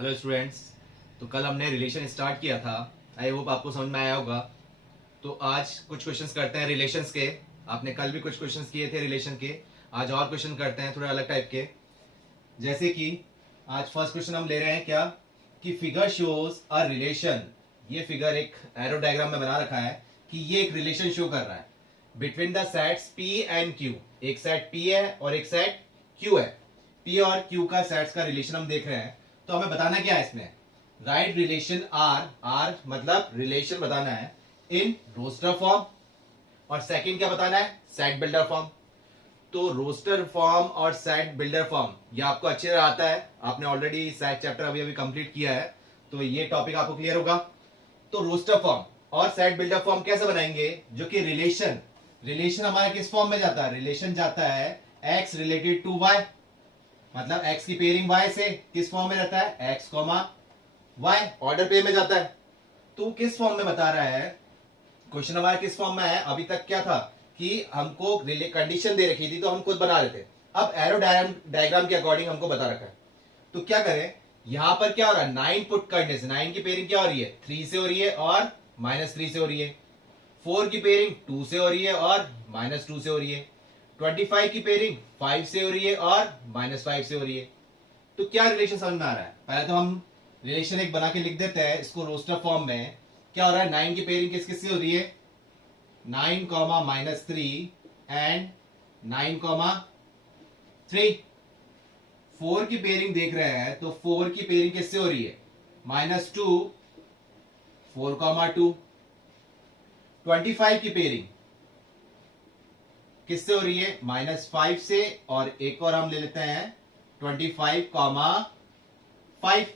Hello students. तो कल हमने रिलेशन स्टार्ट किया था। आई होप आपको समझ में आया होगा। तो आज कुछ क्वेश्चंस करते हैं रिलेशंस के। आपने कल भी कुछ क्वेश्चंस किए थे रिलेशन के। आज और क्वेश्चन करते हैं थोड़े अलग टाइप के। जैसे कि आज फर्स्ट क्वेश्चन हम ले रहे हैं क्या कि फिगर शोज अ रिलेशन। ये फिगर एक एरो डायग्राम में बना रखा है कि ये एक रिलेशन शो कर रहा है between the sets P and Q। एक सेट P है और एक सेट Q है। P और Q का सेट्स का रिलेशन हम देख रहे हैं। तो हमें बताना क्या है इसमें, राइट रिलेशन आर मतलब रिलेशन बताना है इन रोस्टर फॉर्म, और सेकंड क्या बताना है, सेट बिल्डर फॉर्म। तो रोस्टर फॉर्म और सेट बिल्डर फॉर्म ये आपको अच्छे से आता है, आपने ऑलरेडी सेट चैप्टर अभी अभी कंप्लीट किया है, तो ये टॉपिक आपको क्लियर होगा। तो रोस्टर फॉर्म और सेट बिल्डर फॉर्म कैसे बनाएंगे, जो कि रिलेशन हमारा किस फॉर्म में जाता है, रिलेशन जाता है x रिलेटेड टू y, मतलब x की पेयरिंग y से किस फॉर्म में रहता है, x y ऑर्डर पे में जाता है। तो किस फॉर्म में बता रहा है, क्वेश्चन हमारा किस फॉर्म में है। अभी तक क्या था कि हमको कंडीशन दे रखी थी तो हम खुद बना रहे थे। अब एरो डायग्राम के अकॉर्डिंग हमको बता रखा है। तो क्या करें, यहां पर क्या हो रहा है, 9 पुट करने से 9 की पेयरिंग क्या हो रही है, 3 से हो रही है और -3 से हो रही है। 4 की पेयरिंग 2 से हो रही है और -2 से हो रही है। 25 की पेयरिंग 5 से हो रही है और -5 से हो रही है। तो क्या रिलेशन समझ में आ रहा है, पहले तो हम रिलेशन एक बना के लिख देते हैं इसको रोस्टर फॉर्म में। क्या हो रहा है, 9 की पेयरिंग किस किस से हो रही है, 9, -3 एंड 9, 3। 4 की पेयरिंग देख रहे हैं तो 4 की पेयरिंग किससे हो रही है, -2, 4, 2। 25 की पेयरिंग किससे हो रही है, -5 से, और एक और हम ले लेते हैं 25, 5।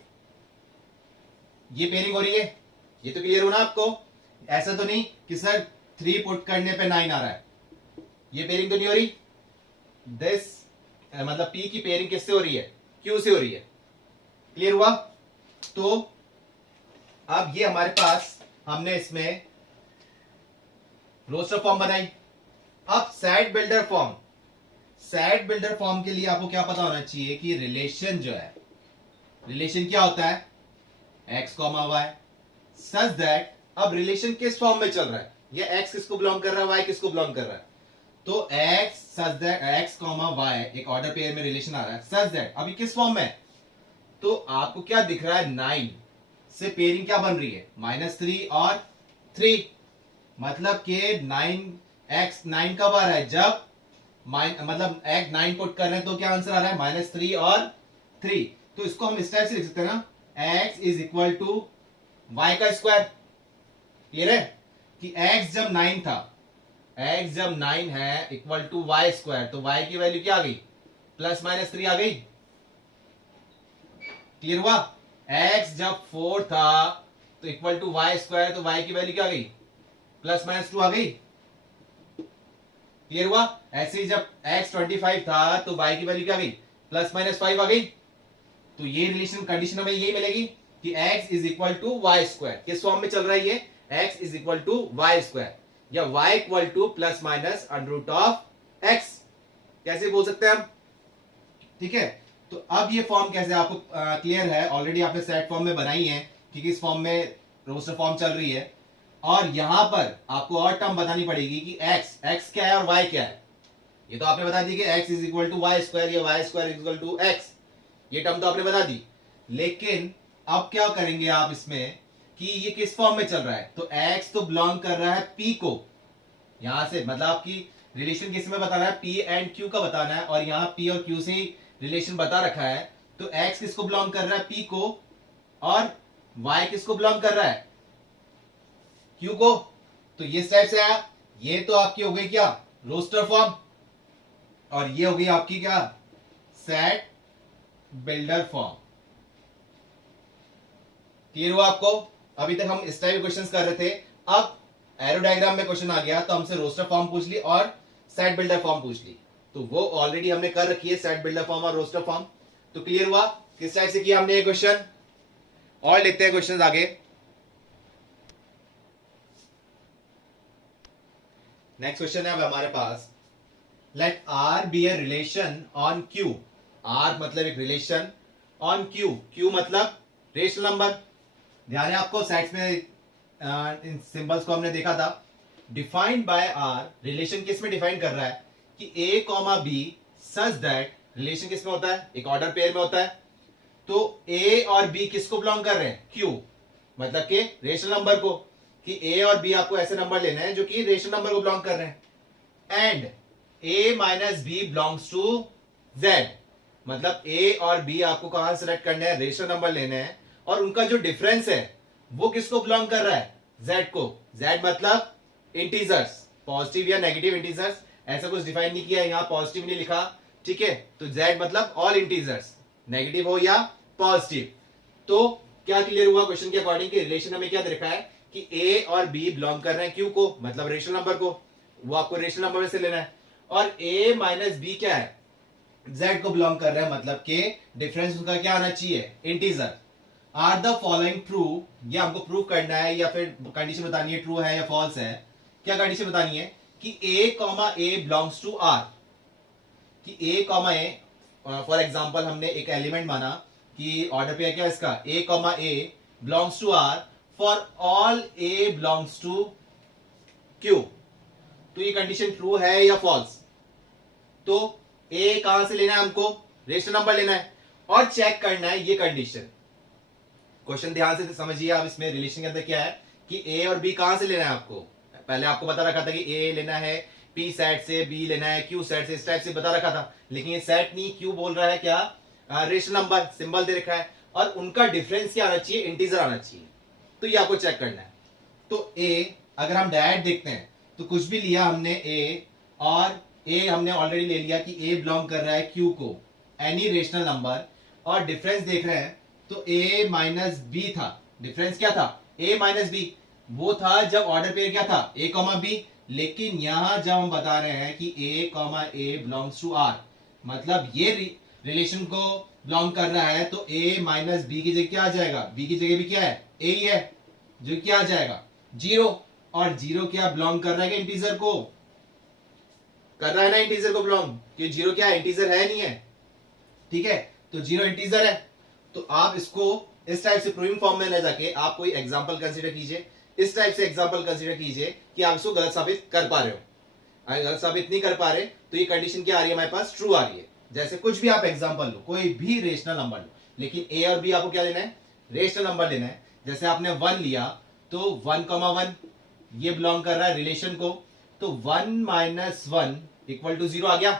ये पेयरिंग हो रही है, ये तो क्लियर हो ना आपको। ऐसा तो नहीं कि सर 3 पुट करने पे 9 आ रहा है, ये पेयरिंग तो नहीं हो रही। दिस मतलब P की पेयरिंग किससे हो रही है, Q से हो रही है। क्लियर हुआ। तो अब ये हमारे पास हमने इसमें रोस्टर फॉर्म बनाई। अब सेट बिल्डर फॉर्म के लिए आपको क्या पता होना चाहिए कि रिलेशन जो है, रिलेशन क्या होता है, x, y सच दैट। अब रिलेशन किस फॉर्म में चल रहा है, ये x किसको बिलोंग कर रहा है, y किसको बिलोंग कर रहा है। तो x such that x, y एक ऑर्डर पेयर में रिलेशन आ रहा है सच दैट। अभी किस फॉर्म में, तो आपको क्या दिख रहा है, 9 से पेयरिंग क्या बन रही है, -3 और 3। मतलब कि 9 कब आ रहा है, जब मतलब x 9 पुट कर रहे हैं तो क्या आंसर आ रहा है, -3 और 3। तो इसको हम इस टाइप से लिख सकते हैं ना, x is equal to y का स्क्वायर। क्लियर है कि x जब 9 था, x जब 9 है इक्वल टू y स्क्वायर, तो y की वैल्यू क्या आ गई, +-3 आ गई। क्लियर हुआ। x जब 4 था तो इक्वल टू y स्क्वायर, तो y की वैल्यू क्या आ गई, +-2 आ गई। क्लियर हुआ। ऐसे ही जब x 25 था तो y की वैल्यू क्या आ गई, +-5 आ गई। तो ये रिलेशन कंडीशन हमें यही मिलेगी कि x is equal to Y square. किस फॉर्म में चल रहा है ये, x is equal to Y square, या y इक्वल टू ±√x। कैसे बोल सकते हैं हम, ठीक है। तो अब ये फॉर्म कैसे आपको क्लियर है, ऑलरेडी आपने सेट फॉर्म में बनाई है कि किस फॉर्म में रोस्टर फॉर्म चल रही है। और यहां पर आपको और टर्म बतानी पड़ेगी कि x क्या है और y क्या है। ये तो आपने बता दी कि x is equal to Y square या y square is equal to x, ये टर्म तो आपने बता दी। लेकिन अब क्या करेंगे आप इसमें कि ये किस फॉर्म में चल रहा है, तो x तो बिलोंग कर रहा है P को, यहां से मतलब आपकी रिलेशन किस में बताना है, P एंड Q का बताना है, और यहां P और Q से ही रिलेशन बता रखा है। तो x किसको बिलोंग कर रहा है, P को, और y किसको बिलोंग कर रहा है, Q को। तो ये टाइप से आया। ये तो आपकी हो गई क्या, रोस्टर फॉर्म, और ये हो गई आपकी क्या, सेट बिल्डर फॉर्म। क्लियर हुआ आपको। अभी तक हम इस टाइप क्वेश्चंस कर रहे थे। अब एरो डायग्राम में क्वेश्चन आ गया तो हमसे रोस्टर फॉर्म पूछ ली और सेट बिल्डर फॉर्म पूछ ली, तो वो ऑलरेडी हमने कर रखी है, सेट बिल्डर फॉर्म और रोस्टर फॉर्म। तो क्लियर हुआ किस टाइप से किया हमने ये क्वेश्चन। और लेते हैं क्वेश्चन आगे। नेक्स्ट क्वेश्चन है अब हमारे पास, let R be a relation on Q. R मतलब एक रिलेशन, ऑन क्यू, क्यू मतलब रेशनल नंबर। ध्यान है आपको, सेट्स में इन सिंबल्स को हमने देखा था। डिफाइंड बाय आर, रिलेशन किस में डिफाइन कर रहा है कि a comma b such that, relation किस में होता है, एक ऑर्डर पेयर में होता है। तो ए और बी किसको बिलोंग कर रहे हैं, क्यू, मतलब कि रेशनल नंबर को, कि ए और बी आपको ऐसे नंबर लेना है जो कि रेशनल नंबर को बिलोंग कर रहे हैं। And A minus B belongs to Z, मतलब ए और बी आपको कहां सेलेक्ट करने हैं, रेशनल नंबर लेने हैं, और उनका जो डिफरेंस है वो किसको बिलोंग कर रहा है, जेड को। जेड मतलब इंटीजर्स, पॉजिटिव या नेगेटिव इंटीजर्स, ऐसा कुछ डिफाइन नहीं किया यहाँ, पॉजिटिव नहीं लिखा, ठीक है। तो जेड मतलब ऑल इंटीजर्स, नेगेटिव हो या पॉजिटिव। तो क्या क्लियर हुआ क्वेश्चन के अकॉर्डिंग कि रिलेशन हमें क्या देखा है कि ए और बी बिलोंग कर रहे हैं क्यू को, मतलब रेशनल नंबर को, वो आपको रेशनल नंबर में से लेना है। और ए माइनस बी क्या है, जेड को बिलोंग कर रहा है, मतलब कि डिफरेंस उनका क्या आना चाहिए, integer. Are the following true, ये हमको प्रूव करना है या फिर कंडीशन बतानी है ट्रू है या फॉल्स है। क्या कंडीशन बतानी है कि a comma A belongs to R, कि a comma a, for example हमने एक एलिमेंट माना कि ऑर्डर पे क्या इसका, a comma A belongs to R for all A belongs to Q. तो ये कंडीशन ट्रू है या फॉल्स। तो ए कहां से लेना है हमको, रेशनल नंबर लेना है, और चेक करना है ये कंडीशन। क्वेश्चन ध्यान से समझिए आप, इसमें रिलेशन के अंदर क्या है कि ए और बी कहां से लेना है आपको। पहले आपको बता रखा था कि ए लेना है पी सेट से, बी लेना है क्यू सेट से, इस टाइप से बता रखा था, लेकिन ये सेट नहीं, क्यू बोल रहा है क्या, रेशनल नंबर सिंबल दे रखा है, और उनका डिफरेंस क्या आना चाहिए, इंटीजर आना चाहिए। तो ये आपको चेक करना है। तो ए अगर हम डायरेक्ट देखते हैं तो कुछ भी लिया हमने ए, और ए हमने ऑलरेडी ले लिया कि ए बिलोंग कर रहा है क्यू को, एनी रेशनल नंबर, और डिफरेंस देख रहे हैं तो ए माइनस बी था। डिफरेंस क्या था, ए माइनस बी, वो था जब ऑर्डर पेयर क्या था, ए कॉमा बी। लेकिन यहां जब हम बता रहे हैं कि a comma A belongs to R, मतलब ये रिलेशन को बिलोंग कर रहा है, तो ए माइनस बी की जगह क्या आ जाएगा, बी की जगह भी क्या है, ए ही है, जो क्या आ जाएगा, जीरो। और जीरो क्या बिलोंग कर रहा है, इंटीजर को कर रहा है ना, इंटीजर को बिलोंग, कि जीरो क्या है, इंटीजर है नहीं है, ठीक है। तो जीरो इंटीजर है। तो आप इसको इस टाइप से प्रूविंग फॉर्म में ले जाके आप कोई एग्जांपल कंसीडर कीजिए, इस टाइप से एग्जांपल कंसीडर कीजिए कि आप इसको गलत साबित कर पा रहे हो। अगर गलत साबित नहीं कर पा रहे तो ये कंडीशन क्या आ रही है हमारे पास, ट्रू आ रही है। जैसे कुछ भी आप एग्जांपल लो, कोई भी रेशनल नंबर लो, लेकिन ए और बी आपको क्या लेना है, रेशनल नंबर लेना है। जैसे आपने 1 लिया तो 1,1 ये बिलोंग कर रहा है रिलेशन को, तो 1 माइनस 1 इक्वल टू 0 आ गया,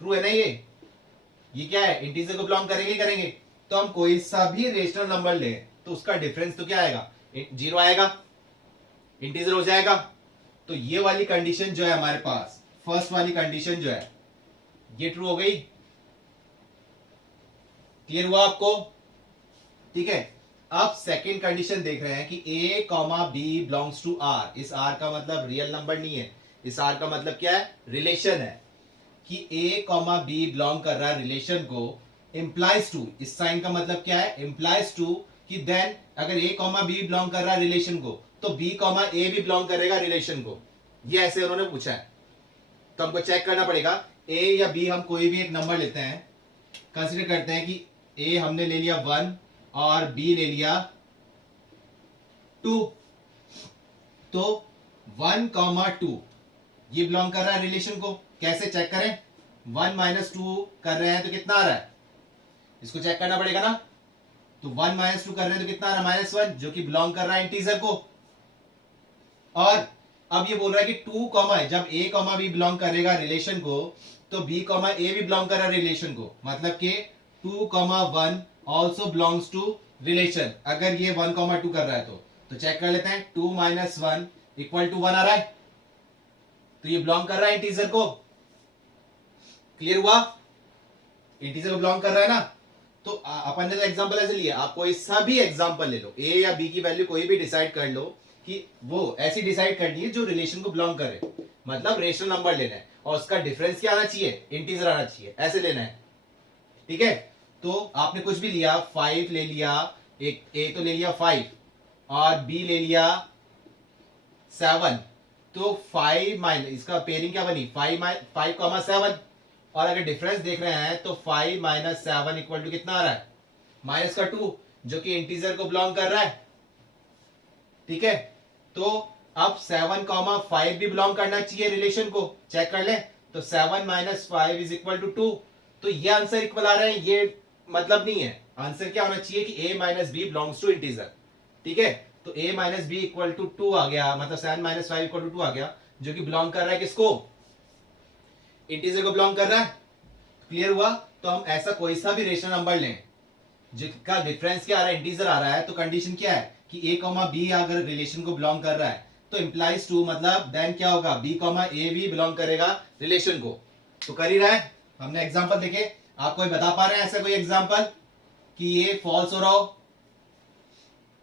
ट्रू है ना। ये क्या है, इंटीजर को बिलोंग करेंगे ही करेंगे। तो हम कोई सा भी रेशनल नंबर ले तो उसका डिफरेंस तो क्या आएगा, 0 आएगा, इंटीजर हो जाएगा। तो ये वाली कंडीशन जो है हमारे पास, फर्स्ट वाली कंडीशन जो है ये ट्रू हो गई। क्लियर हुआ आपको, ठीक है। अब सेकंड कंडीशन देख रहे हैं कि a comma B belongs to R. इस आर का मतलब रियल नंबर नहीं है, इस आर का मतलब क्या है, रिलेशन है, कि ए कॉमा बी बिलोंग कर रहा है रिलेशन को, इंप्लाइज टू, इस साइन का मतलब क्या है, इंप्लाइज टू, कि देन अगर ए कॉमा बी बिलोंग कर रहा है रिलेशन को तो बी कॉमा ए भी बिलोंग करेगा रिलेशन को। ये ऐसे उन्होंने पूछा है, तो हमको चेक करना पड़ेगा ए या बी, हम कोई भी एक नंबर लेते हैं, कंसीडर करते हैं कि ए हमने ले लिया 1 और बी ले लिया 2, तो 1, 2 ये बिलोंग कर रहा है रिलेशन को। कैसे चेक करें, 1 माइनस 2 कर रहे हैं तो कितना आ रहा है, इसको चेक करना पड़ेगा ना। तो 1 माइनस 2 कर रहे हैं तो कितना आ रहा है, -1, जो कि बिलोंग कर रहा है इंटीजर को। और अब ये बोल रहा है कि 2 कॉमा, जब ए कॉमा बी बिलोंग करेगा रिलेशन को तो बी कॉमा ए भी बिलोंग कर रहा है रिलेशन को, मतलब कि 2, 1 ऑल्सो बिलोंग्स टू रिलेशन। अगर ये 1, 2 कर रहा है तो चेक कर लेते हैं, 2 माइनस 1 इक्वल टू 1 आ रहा है, तो ये बिलोंग कर रहा है इंटीजर को। क्लियर हुआ, इंटीजर को बिलोंग कर रहा है ना। तो अपन ने तो एग्जांपल ऐसे लिया, आप कोई सभी एग्जांपल ले लो, ए या बी की वैल्यू कोई भी डिसाइड कर लो कि वो ऐसी डिसाइड करनी है जो रिलेशन को बिलोंग करे, मतलब रेशनल नंबर लेना है, और उसका डिफरेंस क्या आना चाहिए, इंटीजर आना चाहिए, ऐसे लेना है, ठीक है। तो आपने कुछ भी लिया, 5 ले लिया, एक ए तो ले लिया 5 और बी ले लिया 7, तो 5 माइनस, इसका पेयरिंग क्या बनी, 5,7, और अगर डिफरेंस देख रहे हैं तो 5 माइनस 7 इक्वल टू कितना आ रहा है, -2। जो कि इंटीजर को बिलोंग कर रहा है, ठीक है। तो अब 7,5 भी बिलोंग करना चाहिए रिलेशन को, चेक कर ले। तो 7 - 5 इज इक्वल टू 2। तो ये आंसर इक्वल आ रहा है, ये मतलब नहीं है। आंसर क्या होना चाहिए कि a - b belongs to integer, ठीक है। तो a - b इक्वल टू 2 आ गया, मतलब 7 - 5 इक्वल टू 2 आ गया, जो कि बिलोंग कर रहा है किसको, इंटीजर को बिलोंग कर रहा है। क्लियर हुआ। तो हम ऐसा कोई सा भी रेशनल नंबर लें जिसका डिफरेंस क्या आ रहा है, इंटीजर आ रहा है, तो कंडीशन क्या है कि a, b अगर रिलेशन को बिलोंग कर रहा है तो इंप्लाइज टू, मतलब देन क्या होगा, b, a भी बिलोंग करेगा रिलेशन को। तो कर ही रहा है। हमने एग्जांपल देखे, आप कोई बता पा रहे हैं ऐसा कोई एग्जांपल कि ये फॉल्स हो रहा हो।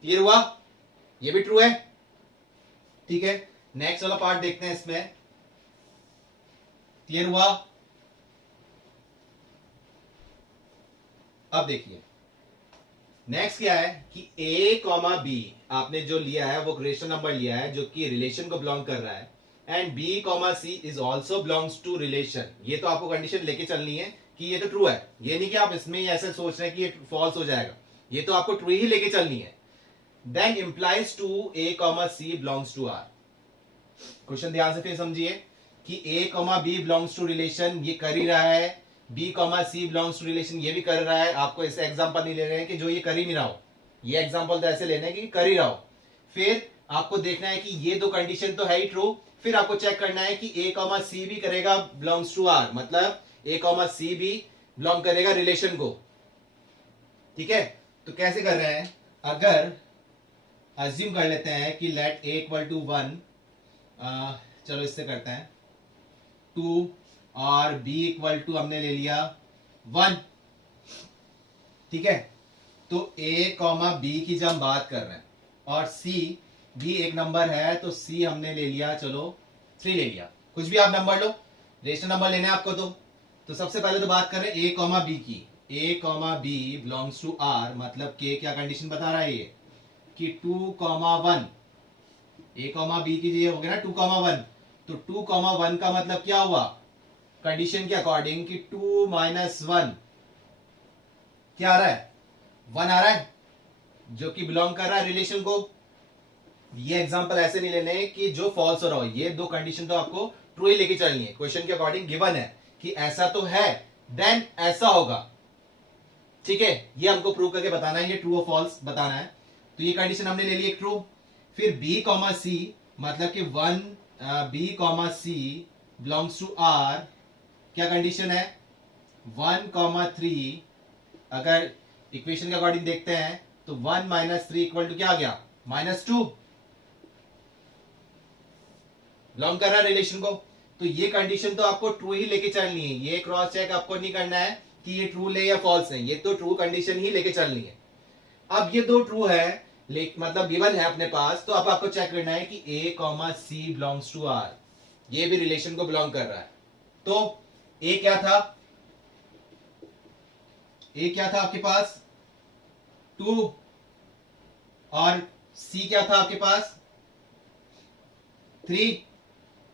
क्लियर हुआ, ये भी ट्रू है, ठीक है। नेक्स्ट वाला पार्ट देखते हैं इसमें। क्लियर हुआ। अब देखिए नेक्स्ट क्या है कि a, b आपने जो लिया है वो रेशनल नंबर लिया है जो कि रिलेशन को बिलोंग कर रहा है, and b, c is also belongs to relation. ये तो आपको कंडीशन लेके चलनी है कि ये तो ट्रू है, ये नहीं कि आप इसमें ही ऐसे सोच रहे हैं कि ये फॉल्स हो जाएगा, ये तो आपको ट्रू ही लेके चलनी है। Then implies to a, c belongs to r। Question ध्यान से फिर समझिए कि a, b belongs to relation, ये कर ही रहा है, b, c belongs to relation, ये भी कर रहा है। आपको ऐसे एग्जांपल नहीं ले रहे हैं कि जो ये कर ही नहीं रहा हो, ये एग्जांपल तो ऐसे लेने हैं कि कर ही रहा हो। फिर आपको देखना है कि ये दो कंडीशन तो है ही ट्रू, फिर आपको चेक करना है कि a, c भी करेगा बिलोंग्स टू r, मतलब a, c भी बिलोंग करेगा रिलेशन को, ठीक है। तो कैसे कर रहे हैं, अगर अज्यूम कर लेते हैं कि लेट a इक्वल टू 1, चलो इससे करते हैं 2 और b इक्वल टू हमने ले लिया 1, ठीक है। तो a, b की जब हम बात कर रहे हैं और c भी एक नंबर है, तो c हमने ले लिया, चलो 3 ले लिया, कुछ भी आप नंबर लो, रेशनल नंबर लेने हैं आपको। तो सबसे पहले तो बात कर रहे हैं a, b की। a, b belongs to r, मतलब k क्या कंडीशन बता रहा है ये कि 2, 1। a, b की ये हो गया ना 2, 1। तो 2, 1 का मतलब क्या हुआ, कंडीशन के अकॉर्डिंग कि 2 - 1 क्या आ रहा है, 1 आ रहा है, जो कि बिलोंग कर रहा है रिलेशन को। ये एग्जांपल ऐसे नहीं लेने कि जो फॉल्स हो रहा हो, ये दो कंडीशन तो आपको ट्रू ही लेके चलनी है। क्वेश्चन के अकॉर्डिंग गिवन है कि ऐसा तो है, देन ऐसा होगा, ठीक है। ये हमको प्रूव करके बताना है, ये ट्रू और फॉल्स बताना है। तो ये कंडीशन हमने ले ली एक ट्रू। फिर b, c मतलब कि 1, b, c belongs to r, क्या कंडीशन है 1, 3। अगर इक्वेशन के अकॉर्डिंग देखते हैं तो 1 - 3 इक्वल टू क्या आ गया, -2, बिलोंग कर रहा है रिलेशन को। तो ये कंडीशन तो आपको ट्रू ही लेके चलनी है, ये क्रॉस चेक आपको नहीं करना है कि ये ट्रू ले या फॉल्स है, ये तो ट्रू कंडीशन ही लेके चलनी है। अब ये दो ट्रू है, मतलब गिवन है अपने पास, तो अब आपको चेक करना है कि a, c belongs to r, ये भी रिलेशन को बिलोंग कर रहा है। तो a क्या था, a क्या था आपके पास 2, और c क्या था आपके पास 3।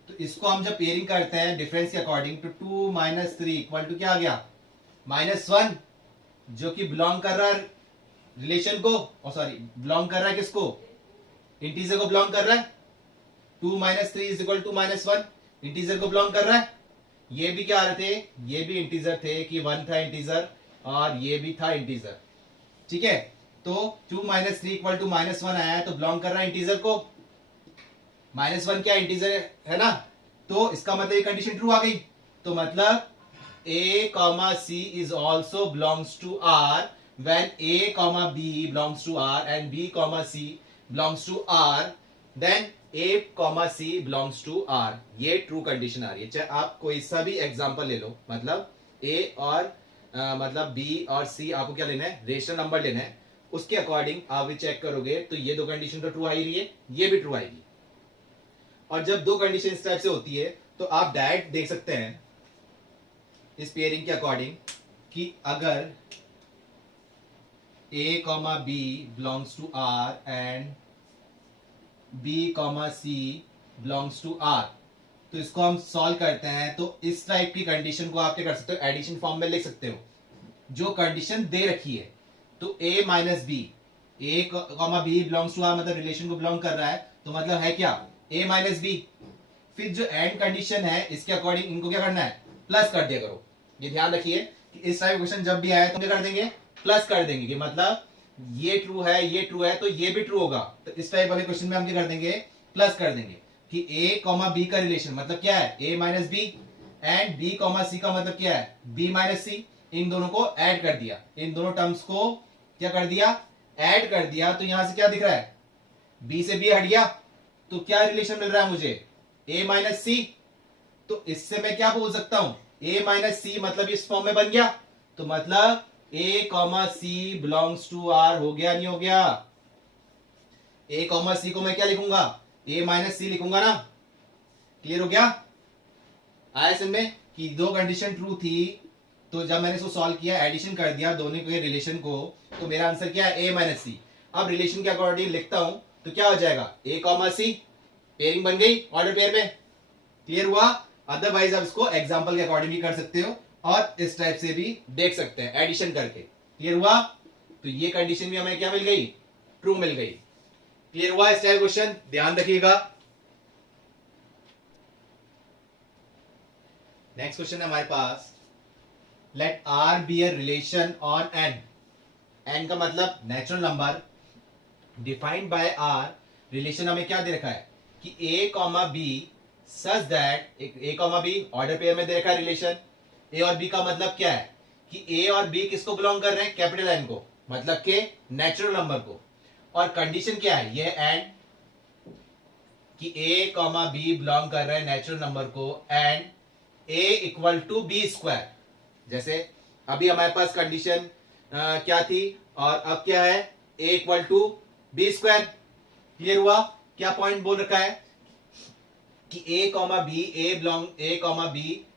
तो इसको हम जब पेयरिंग करते हैं डिफरेंस के अकॉर्डिंग, तो 2 - 3 इक्वल टू क्या आ गया, -1, जो कि बिलोंग कर रहा है रिलेशन को, और सॉरी बिलोंग कर रहा है किसको, इंटीजर को बिलोंग कर रहा है। 2 - 3 इज इक्वल टू -1, इंटीजर को बिलोंग कर रहा है। ये भी क्या आ रहे थे, ये भी इंटीजर थे कि 1 था इंटीजर और ये भी था इंटीजर, ठीक है। तो 2 - 3 इक्वल टू -1 आया है, तो बिलोंग कर रहा है इंटीजर को। -1 क्या इंटीजर है ना, तो इसका मतलब ये कंडीशन ट्रू आ गई। तो मतलब a, c is also belongs to r when a, b belongs to r and b, c belongs to r, then a, c belongs to r। ये ट्रू कंडीशन आ रही है। चाहे आप कोई सा भी एग्जांपल ले लो, मतलब a और मतलब b और c आपको क्या लेना है, रेशनल नंबर लेना है, उसके अकॉर्डिंग आप भी चेक करोगे तो ये दो कंडीशन तो ट्रू आ ही रही है, ये भी ट्रू आएगी। और जब दो कंडीशन इस टाइप से होती है तो आप डायरेक्ट देख सकते हैं इस पेयरिंग के अकॉर्डिंग कि अगर a, b belongs to r and b, c belongs to r, तो इसको हम सॉल्व करते हैं। तो इस टाइप की कंडीशन को आप क्या कर सकते हो, एडिशन फॉर्म में लिख सकते हो। जो कंडीशन दे रखी है, तो a - b A comma B belongs to R मतलब रिलेशन को बिलोंग कर रहा है, तो मतलब है क्या ए माइनस बी। फिर जो एंड कंडीशन है इसके अकॉर्डिंग इनको क्या करना है, प्लस कर दिया करो। ये ध्यान रखिए कि इस टाइप क्वेश्चन जब भी आए तो क्या कर देंगे, प्लस कर देंगे, कि मतलब ये ट्रू है ये ट्रू है तो ये भी ट्रू होगा, तो इस टाइप वाले क्वेश्चन में हम क्या कर देंगे, प्लस कर देंगे कि ए कॉमा बी का रिलेशन मतलब क्या है, a minus b, and b comma c का मतलब क्या है, बी माइनस सी। इन दोनों को ऐड कर दिया, इन दोनों टर्म्स को क्या कर दिया, ऐड कर दिया। तो यहां से क्या दिख रहा है, बी से बी हट गया, तो क्या रिलेशन मिल रहा है मुझे, ए माइनस सी। तो इससे मैं क्या बोल सकता हूं, ए माइनस सी मतलब इस फॉर्म में बन गया, तो मतलब a comma c belongs to R हो गया, नहीं हो गया। ए कॉमा सी को मैं क्या लिखूंगा, ए माइनस सी लिखूंगा ना। क्लियर हो गया, आया समझ में कि दो कंडीशन ट्रू थी, तो जब मैंने इसको सॉल्व किया, एडिशन कर दिया दोनों के रिलेशन को, तो मेरा आंसर क्या है, ए माइनस सी। अब रिलेशन के अकॉर्डिंग लिखता हूं तो क्या हो जाएगा, ए कॉमा सी, पेयरिंग बन गई ऑर्डर पेयर में। क्लियर हुआ, अदरवाइज आप इसको एग्जांपल के अकॉर्डिंग भी कर सकते हो और इस टाइप से भी देख सकते हैं एडिशन करके। क्लियर हुआ, तो ये कंडीशन भी हमें क्या मिल गई, ट्रू मिल गई। क्लियर हुआ इस टाइप क्वेश्चन, ध्यान रखिएगा। नेक्स्ट क्वेश्चन है हमारे पास, let R be a relation on N. N का मतलब natural number, defined by R. Relation हमें क्या दे रखा है कि a comma b such that, a comma B order pair में दे रखा है रिलेशन। ए और बी का मतलब क्या है कि ए और बी किसको बिलोंग कर रहे हैं, कैपिटल एन को, मतलब के नेचुरल नंबर को। और कंडीशन क्या है, ये एंड कि ए कॉमा बी बिलोंग कर रहे हैं नेचुरल नंबर को, and A equal to B square. जैसे अभी हमारे पास कंडीशन क्या थी और अब क्या है, a equal to B square. Clear हुआ, क्या पॉइंट बोल रखा है कि a comma B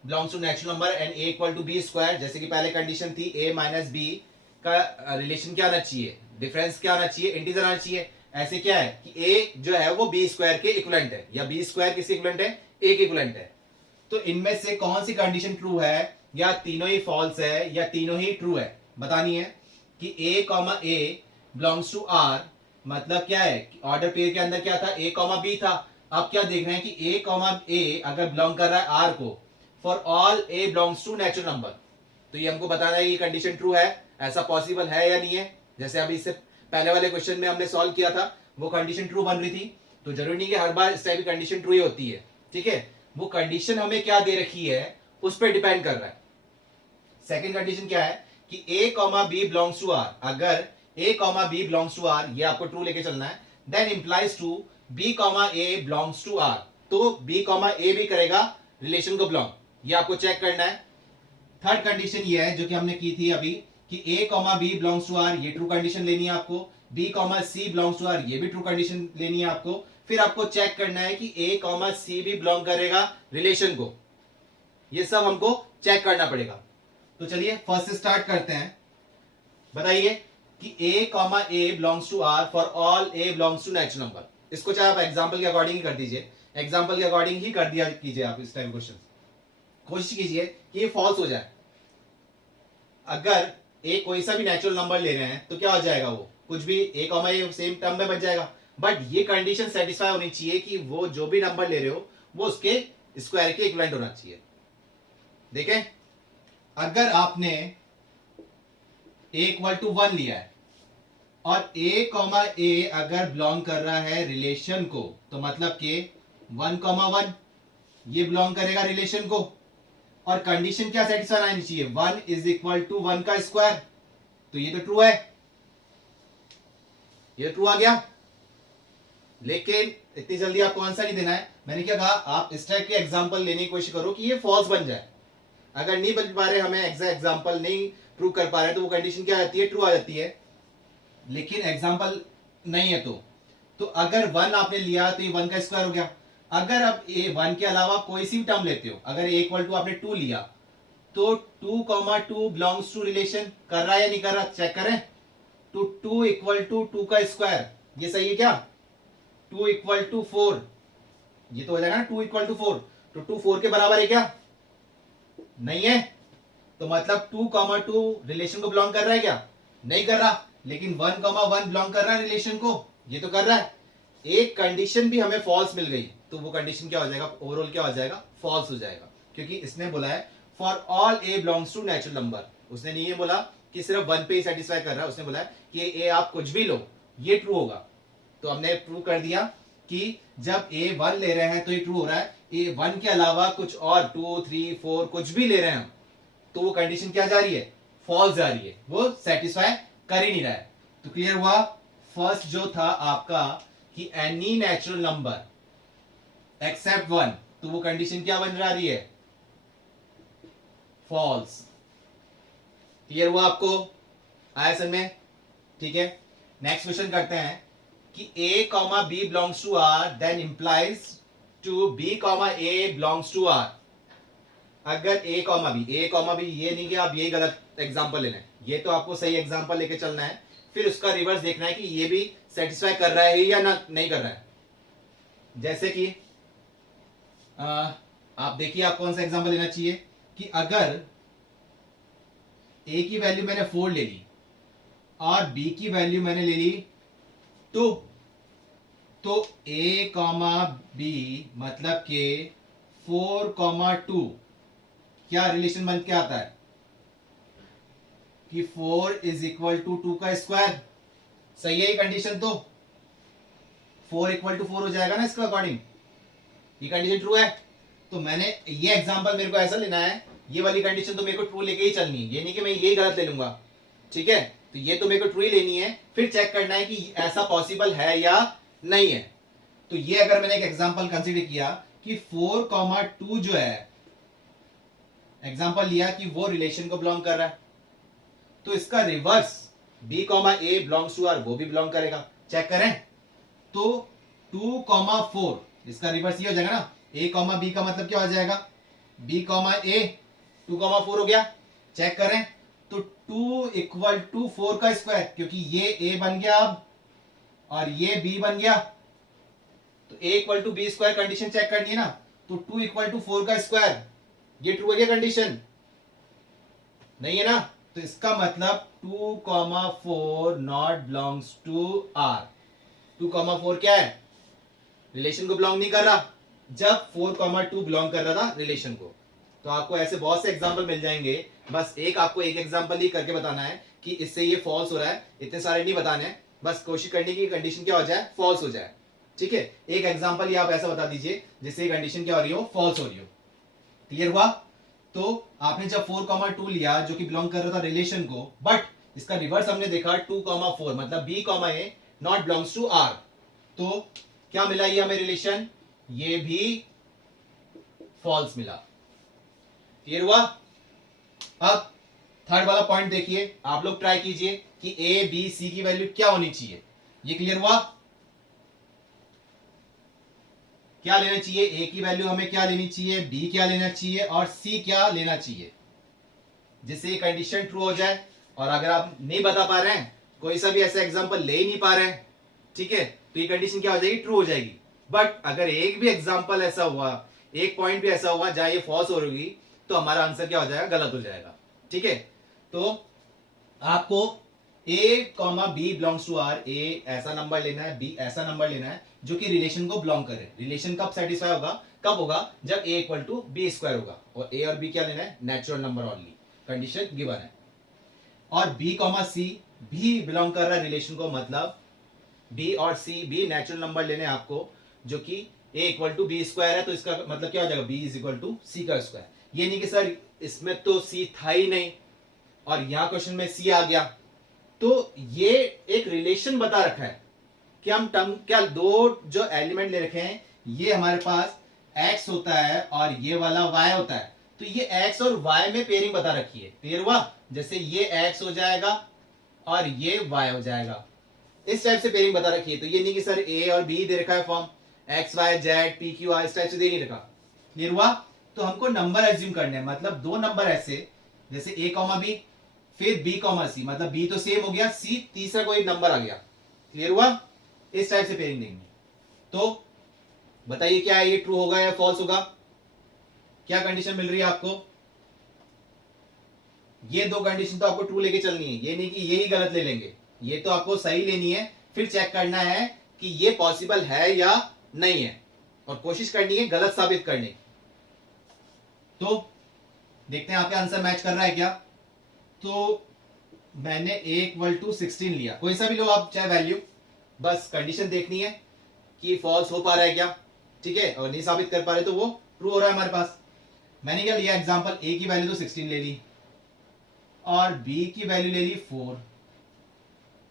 belongs to natural number and A equal to B square. जैसे कि पहले कंडीशन थी ए माइनस बी का रिलेशन क्या आना चाहिए, डिफरेंस क्या आना चाहिए, इंटीजर आना चाहिए। ऐसे क्या है कि ए जो है वो बी स्क्वायर के इक्विवेलेंट है, या बी स्क्वायर किसके इक्विवेलेंट है, ए के इक्विवेलेंट है। तो इनमें से कौन सी कंडीशन ट्रू है, या तीनों ही फॉल्स है, या तीनों ही ट्रू है, बतानी है। कि a comma A belongs to R मतलब क्या है, ऑर्डर पेयर के अंदर क्या था, ए कॉमा बी था। अब क्या देख रहे हैं कि ए कॉमा ए अगर बिलोंग कर रहा है आर को, for all A belongs to natural number, तो ये हमको बताना है ये कंडीशन ट्रू है, ऐसा पॉसिबल है या नहीं है। जैसे अभी इससे पहले वाले क्वेश्चन में हमने सॉल्व किया था, वो कंडीशन ट्रू बन रही थी, तो जरूरी नहीं कि हर बार इस टाइप की कंडीशन ट्रू ही होती है। ठीक है, वो कंडीशन हमें क्या दे रखी है उस पर डिपेंड कर रहा है। सेकेंड कंडीशन क्या है कि a comma B belongs to R, अगर a comma B belongs to R, ये आपको ट्रू लेके चलना है, then implies to b comma A belongs to R, तो बी कॉमा ए भी करेगा रिलेशन को बिलोंग, ये आपको चेक करना है। थर्ड कंडीशन ये है जो कि हमने की थी अभी कि a comma B belongs to R, ये ट्रू कंडीशन लेनी है आपको। B comma c belongs to R, ये भी ट्रू कंडीशन लेनी है आपको। फिर आपको चेक करना है कि ए कॉमा सी भी बिलोंग करेगा रिलेशन को, ये सब हमको चेक करना पड़ेगा। तो चलिए फर्स्ट से स्टार्ट करते हैं। बताइए कि a comma A belongs to R for all A belongs to natural number. इसको चाहे आप एग्जांपल के अकॉर्डिंग ही कर दीजिए, एग्जांपल के अकॉर्डिंग ही कर दिया कीजिए आप इस टाइम क्वेश्चन। कोशिश कीजिए कि ये फॉल्स हो जाए। अगर ए कोई सा भी नेचुरल नंबर ले रहे हैं तो क्या हो जाएगा, वो कुछ भी ए कॉमा ए सेम टर्म में बन जाएगा, बट ये कंडीशन सेटिस्फाई होनी चाहिए कि वो जो भी नंबर ले रहे हो वो उसके स्क्वायर के इक्विवेलेंट होना चाहिए। देखें, अगर आपने ए इक्वल टू 1 लिया है और ए कॉमा ए अगर बिलोंग कर रहा है रिलेशन को, तो मतलब कि 1 कॉमा 1 ये बिलोंग करेगा रिलेशन को, और कंडीशन क्या सेटिस्फाई आनी चाहिए, 1 इज इक्वल टू 1 का स्क्वायर, तो ये तो ट्रू है, ये ट्रू आ गया। लेकिन इतनी जल्दी आपको आंसर नहीं देना है। मैंने क्या कहा, आप इस टाइप के एग्जांपल लेने की कोशिश करो कि ये फॉल्स बन जाए। अगर नहीं बन पा रहे, हमें एग्जैक्ट एग्जांपल नहीं प्रूव कर पा रहे, तो वो कंडीशन क्या आती है, ट्रू आ जाती है। लेकिन एग्जांपल नहीं है तो अगर 1 आपने लिया तो ये 1 का स्क्वायर हो गया। अगर आप ए 1 के अलावा कोई सी भी टर्म लेते हो, अगर ए इक्वल टू आपने 2 लिया, तो 2 कॉमा 2 बिलोंग्स टू रिलेशन, कर रहा है या नहीं कर रहा, चेक करें। तो 2 इक्वल टू 2 का स्क्वायर, ये सही है क्या, 2 इक्वल टू 4, ये तो हो जाएगा ना 2 इक्वल टू 4, तो 2 4 के बराबर है क्या, नहीं है। तो मतलब 2 कॉमा 2 रिलेशन को बिलोंग कर रहा है क्या, नहीं कर रहा। लेकिन 1,1 बिलोंग कर रहा है रिलेशन को, ये तो कर रहा है। एक कंडीशन भी हमें फॉल्स मिल गई तो वो कंडीशन क्या हो जाएगा, ओवरऑल क्या हो जाएगा, फॉल्स हो जाएगा, क्योंकि इसने बोला है for all A belongs to natural number. उसने नहीं ये बोला कि सिर्फ 1 पे ही सेटिस्फाई कर रहा है, उसने बोला है कि ए आप कुछ भी लो ये ट्रू होगा। तो हमने प्रूव कर दिया कि जब ए 1 ले रहे हैं तो ये ट्रू हो रहा है, ए 1 के अलावा कुछ और 2 3 4 कुछ भी ले रहे हैं हम तो वो कंडीशन क्या जा रही है, फॉल्स जा रही है, वो सेटिस्फाई कर ही नहीं रहा है। तो क्लियर हुआ, फर्स्ट जो था आपका कि एनी नेचुरल नंबर एक्सेप्ट 1, तो वो कंडीशन क्या बन रही है, फॉल्स। क्लियर हुआ आपको, आया समझ में? ठीक है, नेक्स्ट क्वेश्चन करते हैं कि a comma b belongs to r then implies to b comma a belongs to r। अगर a कॉमा b, ये नहीं कि आप यही गलत एग्जांपल लेना है, ये तो आपको सही एग्जांपल लेके चलना है, फिर उसका रिवर्स देखना है कि ये भी सेटिस्फाई कर रहा है या ना नहीं कर रहा है। जैसे कि आप देखिए, आप कौन सा एग्जांपल लेना चाहिए कि अगर a की वैल्यू मैंने 4 ले ली और b की वैल्यू मैंने ले ली 2, तो a कॉमा b मतलब के 4,2 क्या रिलेशन बन के आता है कि 4 इज इक्वल टू 2 का स्क्वायर। सही है ये कंडीशन, तो 4 इक्वल टू 4 हो जाएगा ना इसका अकॉर्डिंग, ये कंडीशन ट्रू है। तो मैंने ये एग्जांपल मेरे को ऐसा लेना है, ये वाली कंडीशन तो मेरे को ट्रू लेके ही चलनी है, ये नहीं कि मैं यही गलत ले लूंगा। ठीक है, तो ये तो मेरे को ट्रू ही लेनी है, फिर चेक करना है कि ऐसा पॉसिबल है या नहीं है। तो ये अगर मैंने एक एग्जांपल कंसीडर किया कि 4,2 जो है एग्जांपल लिया कि वो रिलेशन को बिलोंग कर रहा है, तो इसका reverse b comma A belongs to R वो भी बिलोंग करेगा। चेक करें तो 2,4 इसका रिवर्स ये हो जाएगा ना, a कॉमा b का मतलब क्या हो जाएगा, b कॉमा ए 2,4 हो गया। चेक करें तो 2 इक्वल टू 4 का स्क्वायर, क्योंकि ये a बन गया अब और ये b बन गया, तो a equal to B square condition check करनी है ना, तो 2 इक्वल टू 4 का स्क्वायर, ये ट्रू है क्या कंडीशन, नहीं है ना। तो इसका मतलब 2,4 नॉट बिलोंग्स टू आर। 2,4 क्या है, रिलेशन को बिलोंग नहीं कर रहा, जब 4,2 बिलोंग कर रहा था रिलेशन को। तो आपको ऐसे बहुत से एग्जांपल मिल जाएंगे, बस आपको एक एग्जांपल ही करके बताना है कि इससे ये फॉल्स हो रहा है, इतने सारे नहीं बताने हैं, बस कोशिश करने की कंडीशन क्या हो जाए, फॉल्स हो जाए। ठीक है, एक एग्जांपल ही आप ऐसा बता दीजिए जिससे कंडीशन क्या हो रही हो, फॉल्स हो रही हो। क्लियर हुआ? तो आपने जब 4,2 लिया जो कि बिलोंग कर रहा था रिलेशन को, बट इसका रिवर्स हमने देखा 2,4 मतलब b comma A not belongs to R, तो क्या मिला ये हमें रिलेशन, ये भी फॉल्स मिला। क्लियर हुआ? अब थर्ड वाला पॉइंट देखिए, आप लोग ट्राई कीजिए कि ए बी सी की वैल्यू क्या होनी चाहिए। ये क्लियर हुआ? क्या लेना चाहिए, ए की वैल्यू हमें क्या लेनी चाहिए, बी क्या लेना चाहिए और सी क्या लेना चाहिए, जिससे ये कंडीशन ट्रू हो जाए। और अगर आप नहीं बता पा रहे हैं, कोई सा भी ऐसा एग्जांपल ले ही नहीं पा रहे हैं, ठीक है, तो ये कंडीशन क्या हो जाएगी, ट्रू हो जाएगी। बट अगर एक भी एग्जांपल ऐसा हुआ, एक पॉइंट भी ऐसा हुआ जहां ये फॉल्स हो रही, तो हमारा आंसर क्या हो जाएगा, गलत हो जाएगा। ठीक है, तो आपको a comma B belongs to R, a ऐसा नंबर लेना है, बी ऐसा नंबर लेना है जो कि रिलेशन को बिलोंग करे। रिलेशन कब सेटिस्फाई होगा, कब होगा, जब a equal to B square होगा, और a और b क्या लेना है, natural number only, condition given है। और b कॉमा सी भी बिलोंग कर रहा है रिलेशन को, मतलब b और c भी नेचुरल नंबर लेने आपको जो कि a equal to B square है, तो इसका मतलब क्या हो जाएगा, b is equal to C का स्क्वायर। ये नहीं कि सर इसमें तो c था ही नहीं और यहां क्वेश्चन में c आ गया, तो ये एक रिलेशन बता रखा है कि हम टर्म क्या, दो जो एलिमेंट ले रखे हैं, ये हमारे पास x होता है और ये वाला y होता है, तो ये x और y में पेयरिंग बता रखी है। क्लियर हुआ? जैसे ये x हो जाएगा और ये y हो जाएगा, इस टाइप से पेयरिंग बता रखी है। तो ये नहीं कि सर a और b दे रखा है form, x y z p q r इस टाइप से दे नहीं रखा। क्लियर हुआ? तो हमको नंबर एज्यूम करने हैं, मतलब दो नंबर ऐसे, जैसे a कॉमा b फिर b कॉमा सी, मतलब b तो सेम हो गया, c तीसरा कोई नंबर आ गया। क्लियर हुआ? इस टाइप से पेयरिंग देंगे। तो बताइए क्या है, ये ट्रू होगा या फॉल्स होगा, क्या कंडीशन मिल रही है आपको? ये दो कंडीशन तो आपको ट्रू लेके चलनी है, ये नहीं कि यही गलत ले लेंगे, ये तो आपको सही लेनी है, फिर चेक करना है कि ये पॉसिबल है या नहीं है, और कोशिश करनी है गलत साबित करने की। तो देखते हैं आपके आंसर मैच कर रहा है क्या। तो मैंने A=16 लिया, कोई सा भी लो आप चाहे वैल्यू, बस कंडीशन देखनी है कि फॉल्स हो पा रहा है क्या, ठीक है, और नहीं साबित कर पा रहे तो वो ट्रू हो रहा है हमारे पास। मैंने क्या लिया एग्जांपल, A की वैल्यू तो 16 ले ली, और B की वैल्यू ले ली 4,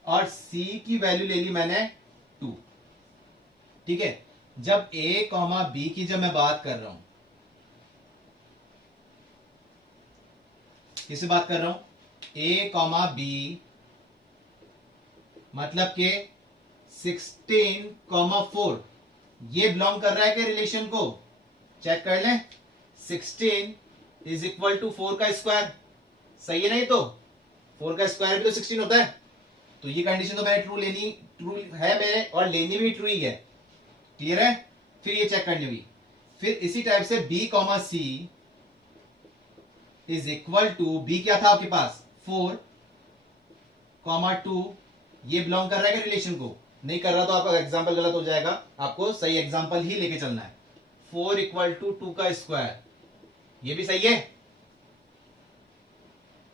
और C की वैल्यू ले ली मैंने 2, ठीक है। जब A, B की जब मैं बात कर रहा हूं, किससे बात कर रहा हूं, A, B, मतलब के 16, 4 ये बिलोंग कर रहा है कि रिलेशन को, चेक कर लें। 16 इज इक्वल टू 4 का स्क्वायर, सही है नहीं, तो 4 का स्क्वायर भी तो 16 होता है, तो ये कंडीशन तो मैंने ट्रू है मेरे, और लेनी भी ट्रू ही है, क्लियर है। फिर ये चेक करनी हुई, फिर इसी टाइप से B, C is equal to, B क्या था आपके पास 4, 2, ये बिलोंग कर रहा है रिलेशन को, नहीं कर रहा तो आपका एग्जांपल गलत हो जाएगा, आपको सही एग्जांपल ही लेके चलना है। 4 = 2 का स्क्वायर, ये भी सही है,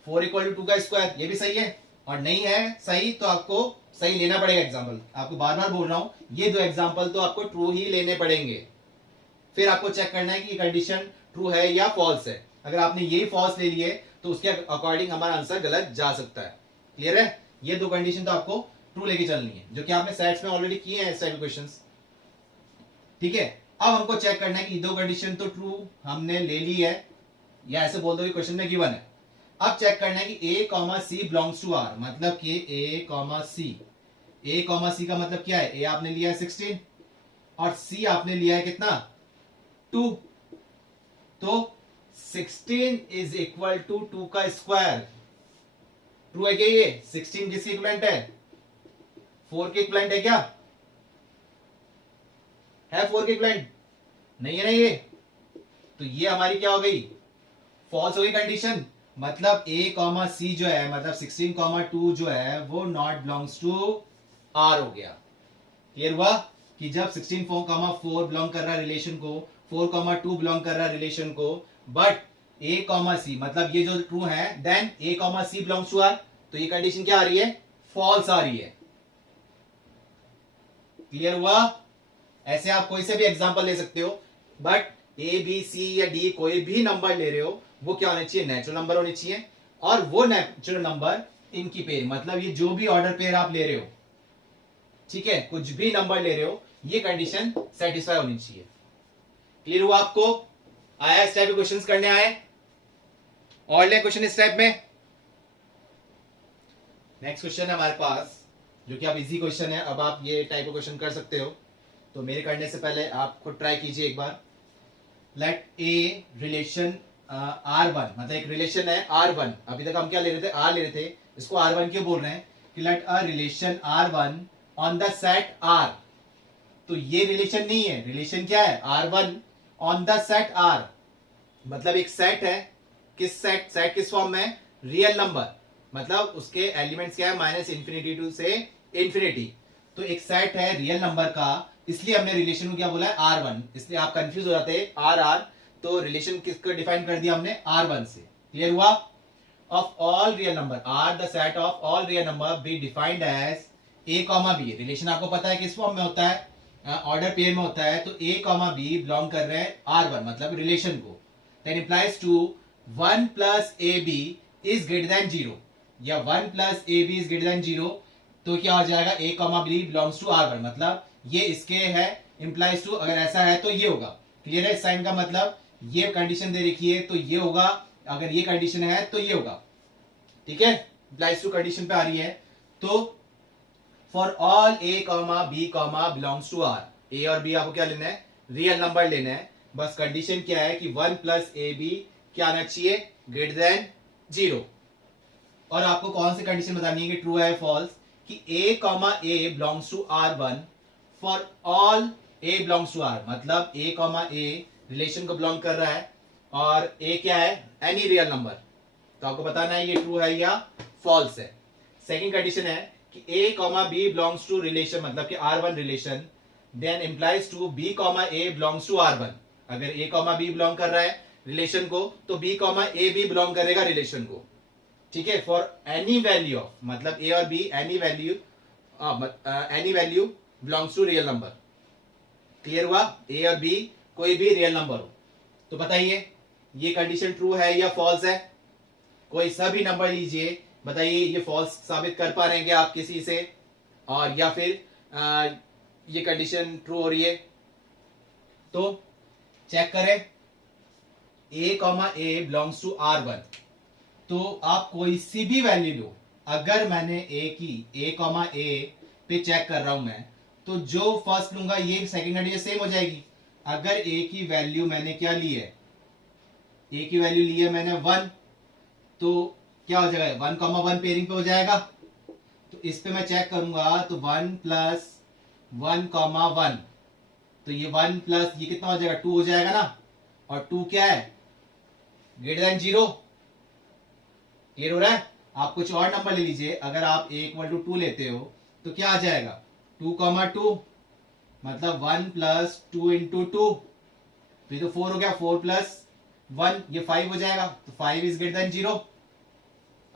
4 = 2 का स्क्वायर ये भी सही है, और नहीं है सही तो आपको सही लेना पड़ेगा एग्जांपल। आपको बार बार बोल रहा हूं, ये दो एग्जांपल तो आपको ट्रू ही लेने पड़ेंगे, फिर आपको चेक करना है कि ये कंडीशन ट्रू है या फॉल्स है। अगर आपने यही फॉल्स ले लिए तो उसके अकॉर्डिंग हमारा आंसर गलत जा सकता है, क्लियर है। ये दो कंडीशन तो आपको ट्रू लेके चलनी है, जो कि आपने सेट्स में ऑलरेडी किए हैं इस टाइप के क्वेश्चंस, ठीक है। अब हमको चेक करना है कि दो कंडीशन तो ट्रू हमने ले ली है, या ऐसे बोल दो कि क्वेश्चन में गिवन है। अब चेक करना है कि A, C belongs to R, मतलब कि A, C का मतलब क्या है, A आपने लिया है 16 और C आपने लिया है कितना 2, तो 16 इज इक्वल टू 2 का स्क्वायर, ट्रू है क्या ये। 16 किसके इक्विवेलेंट है, 4 के इक्विवेलेंट है क्या, है 4 के इक्विवेलेंट, नहीं है ना ये, तो ये हमारी क्या हो गई, फॉल्स हो गई कंडीशन। मतलब A, C जो है, मतलब 16, 2 जो है वो नॉट बिलोंग्स टू R हो गया। क्लियर हुआ कि जब 16, 4 बिलोंग कर रहा है रिलेशन को, 4, 2 बिलोंग कर रहा है रिलेशन को, बट A, C मतलब ये जो ट्रू है, then A, C belongs to R, तो ये कंडीशन क्या आ रही है, फॉल्स आ रही है। क्लियर हुआ। ऐसे आप कोई से भी एग्जांपल ले सकते हो, बट A, B, C या D कोई भी नंबर ले रहे हो, वो क्या होने चाहिए, नेचुरल नंबर होने चाहिए, और वो नेचुरल नंबर इनकी पेयर, मतलब ये जो भी ऑर्डर पेयर आप ले रहे हो, ठीक है, कुछ भी नंबर ले रहे हो, ये कंडीशन सेटिस्फाई होनी चाहिए। क्लियर हुआ आपको, आया इस टाइप के क्वेश्चंस करने आए, और ले क्वेश्चन इस टाइप में। नेक्स्ट क्वेश्चन है हमारे पास, जो कि आप इजी क्वेश्चन है, अब आप ये टाइप का क्वेश्चन कर सकते हो, तो मेरे करने से पहले आप खुद ट्राई कीजिए एक बार। लेट ए रिलेशन R1, मतलब एक रिलेशन है R1, अभी तक हम क्या ले रहे थे, R ले रहे थे, इसको R1 क्यों बोल रहे हैं, कि let a relation R1 on the set R, तो ये रिलेशन नहीं है, रिलेशन क्या है R1 on the set R, मतलब एक सेट है, किस सेट किस फॉर्म में, रियल नंबर, मतलब उसके एलिमेंट्स क्या है, -इंफिनिटी टू से इंफिनिटी, तो एक सेट है रियल नंबर का, इसलिए हमने रिलेशन को क्या बोला है R1, इसलिए आप कंफ्यूज हो जाते हैं R, तो रिलेशन किसको डिफाइन कर दिया हमने R1 से। क्लियर हुआ। Of all real number R the set of all real number be defined as A, B, relation आपको पता है किस फॉर्म में होता है, ऑर्डर पेयर में होता है, तो A, B बिलोंग कर रहे हैं R1 मतलब रिलेशन को, that implies to 1 + AB is greater than 0, या 1 + AB इज ग्रेटर देन 0, तो क्या हो जाएगा, A, B belongs to R1, मतलब ये इसके है, इंप्लाइज टू अगर ऐसा है तो ये होगा। क्लियर है, साइन का मतलब ये कंडीशन दे रखी है तो ये होगा, अगर ये कंडीशन है तो ये होगा, ठीक है, इंप्लाइज टू कंडीशन पे आ रही है। तो for all A, B, belongs to R, A और B आपको क्या लेना है, रियल नंबर लेना है, बस कंडीशन क्या है कि 1 + AB क्या आना चाहिए, ग्रेटर देन 0, और आपको कौन सी कंडीशन बतानी है कि ट्रू है फॉल्स, कि A, belongs to R1 for all A belongs to R, मतलब A, रिलेशन को बिलोंग कर रहा है, और A क्या है, एनी रियल नंबर, तो आपको बताना है ये ट्रू है या फॉल्स है। सेकंड कंडीशन है कि a comma B belongs to relation, मतलब कि R1 relation, then implies to b comma A belongs to R1। अगर ए कॉमा बी बिलोंग कर रहा है रिलेशन को, तो बी कॉमा ए भी बिलोंग करेगा रिलेशन को। ठीक है, फॉर एनी वैल्यू ऑफ, मतलब ए और B any value belongs to real number. Clear हुआ? ए और बी कोई भी रियल नंबर हो। तो बताइए ये कंडीशन ट्रू है या फॉल्स है? कोई सा भी नंबर लीजिए, बताइए ये फॉल्स साबित कर पा रहे हैं क्या आप किसी से, और या फिर ये कंडीशन ट्रू हो रही है? तो चेक करें, a comma A belongs to R1, तो आप कोई सी भी वैल्यू लो। अगर मैंने ए कॉमा ए पे चेक कर रहा हूं मैं, तो जो फर्स्ट लूंगा ये सेकंड कंडीशन सेम हो जाएगी। अगर ए की वैल्यू मैंने क्या ली है, ए की वैल्यू ली है मैंने 1, तो क्या हो जाएगा 1 कॉमा 1 पेयरिंग पे हो जाएगा। तो इस पे मैं चेक करूंगा तो 1 प्लस 1 कॉमा 1, तो ये 1 प्लस ये कितना हो जाएगा 2 हो जाएगा ना, और 2 क्या है ग्रेटर देन 0। क्लियर हो रहा है? आप कुछ और नंबर ले लीजिए, अगर आप a इक्वल टू 2 लेते हो तो क्या आ जाएगा 2 कॉमा 2, मतलब 1 प्लस 2 इंटू 2, तो ये तो 4 हो गया, 4 प्लस 1 ये 5 हो जाएगा, तो 5 इज ग्रेटर देन 0।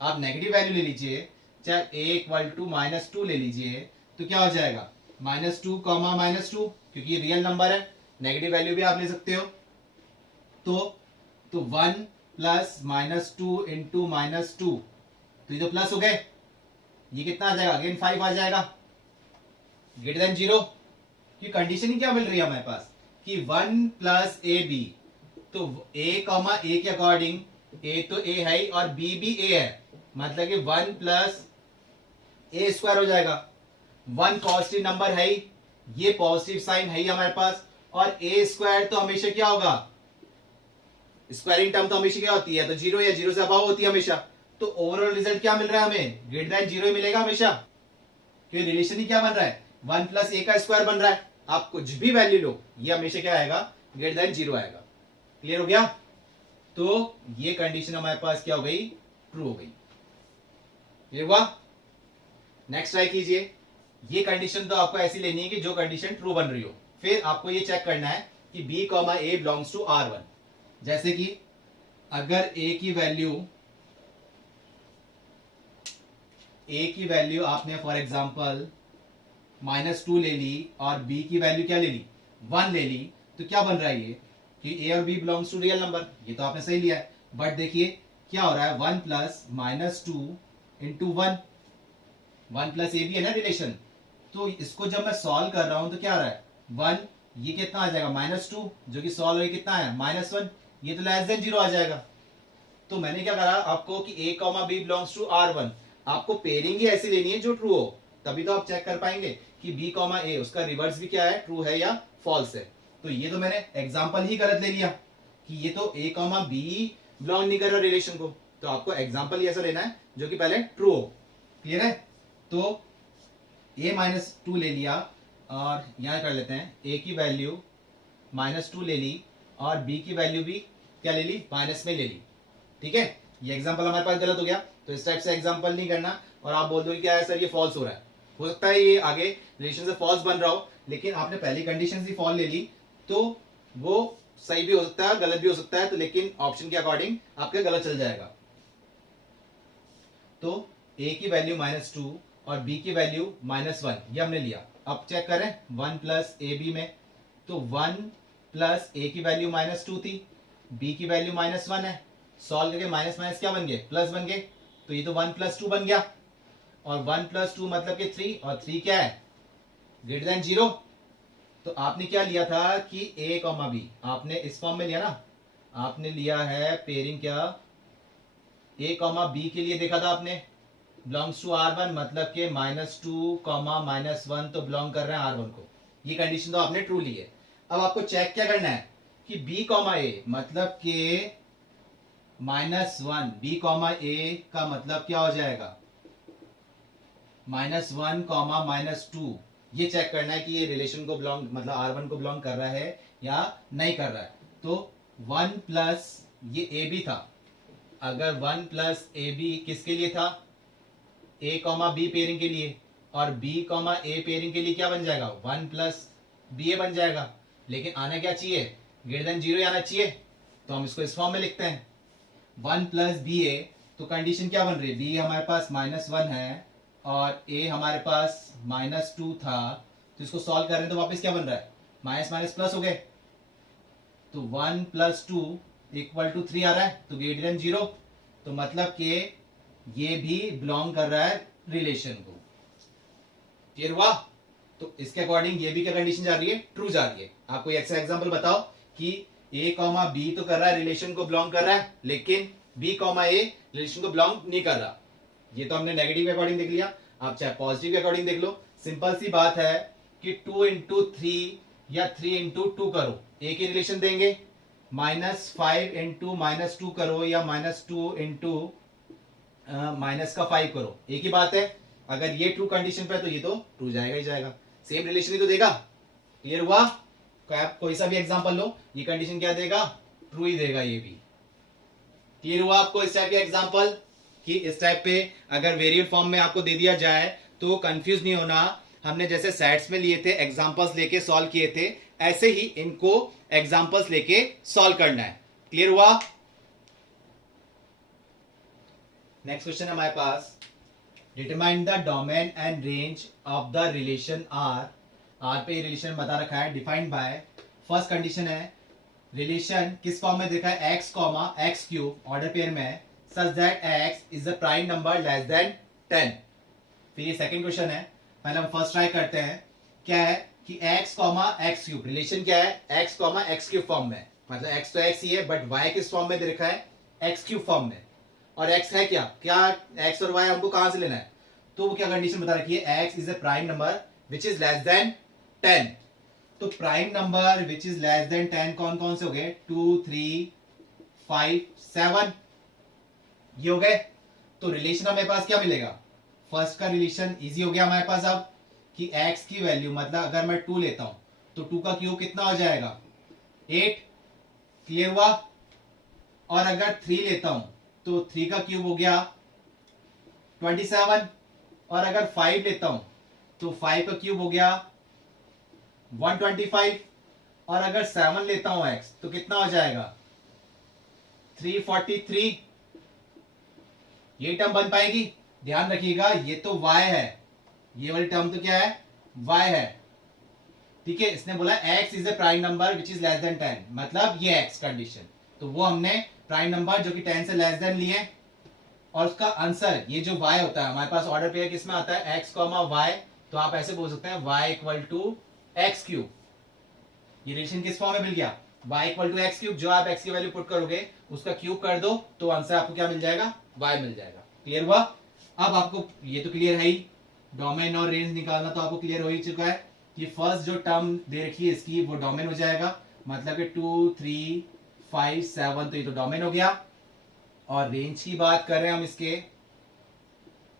आप नेगेटिव वैल्यू ले लीजिए, चाहे a इक्वल टू -2 ले लीजिए, तो क्या हो जाएगा -2 कॉमा -2, क्योंकि ये रियल नंबर है, नेगेटिव वैल्यू भी आप ले सकते हो। तो 1 प्लस -2 इंटू -2, तो ये तो प्लस हो गए, ये कितना आ जाएगा अगेन 5 आ जाएगा ग्रेटर देन 0। कि कंडीशन ही क्या मिल रही है हमारे पास कि 1 प्लस ए बी, तो a कॉमा ए के अकॉर्डिंग a तो a है और b भी a है, मतलब कि 1 प्लस ए स्क्वायर हो जाएगा। 1 पॉजिटिव नंबर है ही, ये पॉजिटिव साइन है ही हमारे पास, और a स्क्वायर तो हमेशा क्या होगा, स्क्वायरिंग टर्म तो हमेशा क्या होती है, तो 0 या 0 से अबव होती है हमेशा। तो ओवरऑल रिजल्ट क्या मिल रहा है हमें, ग्रेटर देन 0 ही मिलेगा हमेशा, क्योंकि रिलेशन ही क्या बन रहा है 1 प्लस ए का स्क्वायर बन रहा है। आप कुछ भी वैल्यू लो, ये हमेशा क्या आएगा ग्रेटर देन 0 आएगा। क्लियर हो गया? तो ये कंडीशन हमारे पास क्या हो गई, ट्रू हो गई। क्लियर हुआ? नेक्स्ट ट्राई कीजिए। ये कंडीशन तो आपको ऐसी लेनी है कि जो कंडीशन ट्रू बन रही हो, फिर आपको ये चेक करना है कि b comma A belongs to R1। जैसे कि अगर a की वैल्यू आपने फॉर एग्जांपल -2 ले ली और b की वैल्यू क्या ले ली 1 ले ली, तो क्या बन रहा है ये कि a और b belongs to real number, ये तो आपने सही लिया है। बट देखिए क्या हो रहा है 1 प्लस -2 इंटू 1 प्लस ए भी है ना रिलेशन, तो इसको जब मैं सॉल्व कर रहा हूं तो क्या आ रहा है 1, ये कितना आ जाएगा -2, जो कि सॉल्व है कितना है -1, ये तो लेस देन 0 आ जाएगा। तो मैंने क्या करा आपको कि a comma B belongs to R1, आपको पेयरिंग ही ऐसी लेनी है जो ट्रू हो, तभी तो आप चेक कर पाएंगे कि b कॉमा ए उसका रिवर्स भी क्या है, ट्रू है या फॉल्स है। तो ये तो मैंने एग्जांपल ही गलत ले लिया कि ये तो a कॉमा बी बिलोंग नहीं कर रहा रिलेशन को, तो आपको एग्जांपल ही ऐसा लेना है जो कि पहले ट्रू हो। क्लियर है? तो a -2 ले लिया, और यहां कर लेते हैं a की वैल्यू -2 ले ली और b की वैल्यू भी क्या ले ली, माइनस में ले ली। ठीक है, ये एग्जांपल हमारे पास गलत हो गया, तो इस टाइप से एग्जांपल नहीं करना और आप बोल दो क्या है सर ये फॉल्स हो रहा है। हो सकता है ये आगे रिलेशन से फॉल्स बन रहा हो, लेकिन आपने पहली कंडीशन से फॉल्स ले ली, तो वो सही भी हो सकता है गलत भी हो सकता है, तो लेकिन ऑप्शन के अकॉर्डिंग आपका गलत चल जाएगा। तो a की वैल्यू -2 और b की वैल्यू -1 ये हमने लिया। अब चेक करें 1 प्लस ए बी में, तो 1 प्लस ए की वैल्यू -2 थी, b की वैल्यू -1 है, सॉल्व करके माइनस माइनस क्या बन गए, प्लस बन गए, तो ये तो 1 प्लस 2 बन गया, और 1 प्लस 2 मतलब कि 3, और 3 क्या है ग्रेटर देन 0। तो आपने क्या लिया था कि a कॉमा बी आपने इस फॉर्म में लिया ना, आपने लिया है पेयरिंग क्या a कॉमा बी के लिए देखा था आपने, बिलोंग्स टू R1, मतलब के -2 कॉमा -1 तो बिलोंग कर रहे हैं R1 को, ये कंडीशन तो आपने ट्रू ली है। अब आपको चेक क्या करना है कि b कॉमा ए मतलब के -1, b कॉमा ए का मतलब क्या हो जाएगा -1 कॉमा -2, ये चेक करना है कि ये रिलेशन को बिलोंग मतलब R1 को बिलोंग कर रहा है या नहीं कर रहा है। तो 1 प्लस ये ए बी था, अगर 1 प्लस ए बी किसके लिए था, a कॉमा बी पेयरिंग के लिए, और बी कॉमा ए पेयरिंग के लिए क्या बन जाएगा, 1 प्लस बी ए बन जाएगा। लेकिन आना क्या चाहिए, ग्रेटर देन 0 आना चाहिए। तो हम इसको इस फॉर्म में लिखते हैं 1 प्लस बी ए। तो कंडीशन क्या बन रही है, बी हमारे पास -1 है और ए हमारे पास -2 था। तो इसको सॉल्व कर रहे हैं तो वापस क्या बन रहा है, माइनस माइनस प्लस हो गए। तो 1 प्लस 2 इक्वल टू 3 आ रहा है, तो ग्रेटर देन 0। तो मतलब कि ये भी बिलोंग कर रहा है रिलेशन को। क्लियर हुआ। तो इसके अकॉर्डिंग ये भी क्या कंडीशन जा रही है, ट्रू जा रही है। आप कोई ऐसा एग्जांपल बताओ कि ए कॉमा बी तो कर रहा है, रिलेशन को बिलोंग कर रहा है, लेकिन बी कॉमा ए रिलेशन को बिलोंग नहीं कर रहा। ये तो हमने नेगेटिव के अकॉर्डिंग देख लिया, आप चाहे पॉजिटिव के अकॉर्डिंग देख लो। सिंपल सी बात है कि 2 इंटू 3 या 3 इंटू 2 करो, ए की रिलेशन देंगे। -5 इंटू -2 करो या -2 इंटू -5 करो, एक ही बात है। अगर ये ट्रू कंडीशन पे है तो ये तो ट्रू जाएगा ही जाएगा, सेम रिलेशन ही तो देगा। क्लियर हुआ। आप कोई सा भी एग्जांपल लो, ये कंडीशन क्या देगा, ट्रू ही देगा ये भी। क्लियर हुआ आपको इस टाइप के एग्जांपल कि इस टाइप पे अगर वेरिएबल फॉर्म में आपको दे दिया जाए तो कंफ्यूज नहीं होना। हमने जैसे सेट्स में लिए थे, एग्जांपल्स लेके सॉल्व किए थे, ऐसे ही इनको एग्जांपल्स लेके सॉल्व करना है। क्लियर हुआ। नेक्स्ट क्वेश्चन है हमारे पास, determine the domain and range of the relation R. R पे रिलेशन बता रखा है, डिफाइंड बाय। फर्स्ट कंडीशन है रिलेशन किस फॉर्म में देखा है, x कॉमा एक्स क्यूब ऑर्डर पेयर में है, such that x is a prime number less than 10। फिर ये सेकंड क्वेश्चन है, पहले हम फर्स्ट ट्राई करते हैं। क्या है कि x कॉमा एक्स क्यूब, रिलेशन क्या है, x कॉमा एक्स क्यूब फॉर्म में, मतलब x तो x ही है बट y किस फॉर्म में दे रखा है, एक्स क्यूब फॉर्म में। और x है क्या, x और y हमको कहां से लेना है, तो वो क्या कंडीशन बता रखी है, x is a prime number which is less than 10। तो prime number which is less than 10 कौन कौन से हो गए, 2 3 5 7, ये हो गए। तो रिलेशन हमारे पास क्या मिलेगा, फर्स्ट का रिलेशन इजी हो गया हमारे पास अब कि x की वैल्यू, मतलब अगर मैं 2 लेता हूं तो 2 का क्यूब कितना हो जाएगा, 8। क्लियर हुआ। और अगर 3 लेता हूं तो 3 का क्यूब हो गया 27। और अगर 5 लेता हूं तो 5 का क्यूब हो गया 125। और अगर 7 लेता हूं x तो कितना हो जाएगा 343। ये टर्म बन पाएगी, ध्यान रखिएगा ये तो y है, ये वाली टर्म तो क्या है, y है। ठीक है, इसने बोला x is a prime number which is less than 10, मतलब ये x कंडीशन, तो वो हमने प्राइम नंबर जो कि 10 से लेस देन लिए। और उसका आंसर ये जो y होता है हमारे पास ऑर्डर पेयर किस में आता है, x कॉमा y। तो आप ऐसे बोल सकते हैं y equal to x cube. ये रिलेशन किस फॉर्म में मिल गया, y equal to x cube. जो आप x की वैल्यू पुट करोगे उसका क्यूब कर दो तो आंसर आपको क्या मिल जाएगा, y मिल जाएगा। क्लियर हुआ। अब आपको ये तो क्लियर है ही, डोमेन और रेंज निकालना तो आपको क्लियर हो ही चुका है। ये फर्स्ट जो टर्म दे रखी है इसकी वो डोमेन हो जाएगा, मतलब कि 2 3 5 7, तो ये तो डोमेन हो गया। और रेंज की बात कर रहे हैं हम इसके,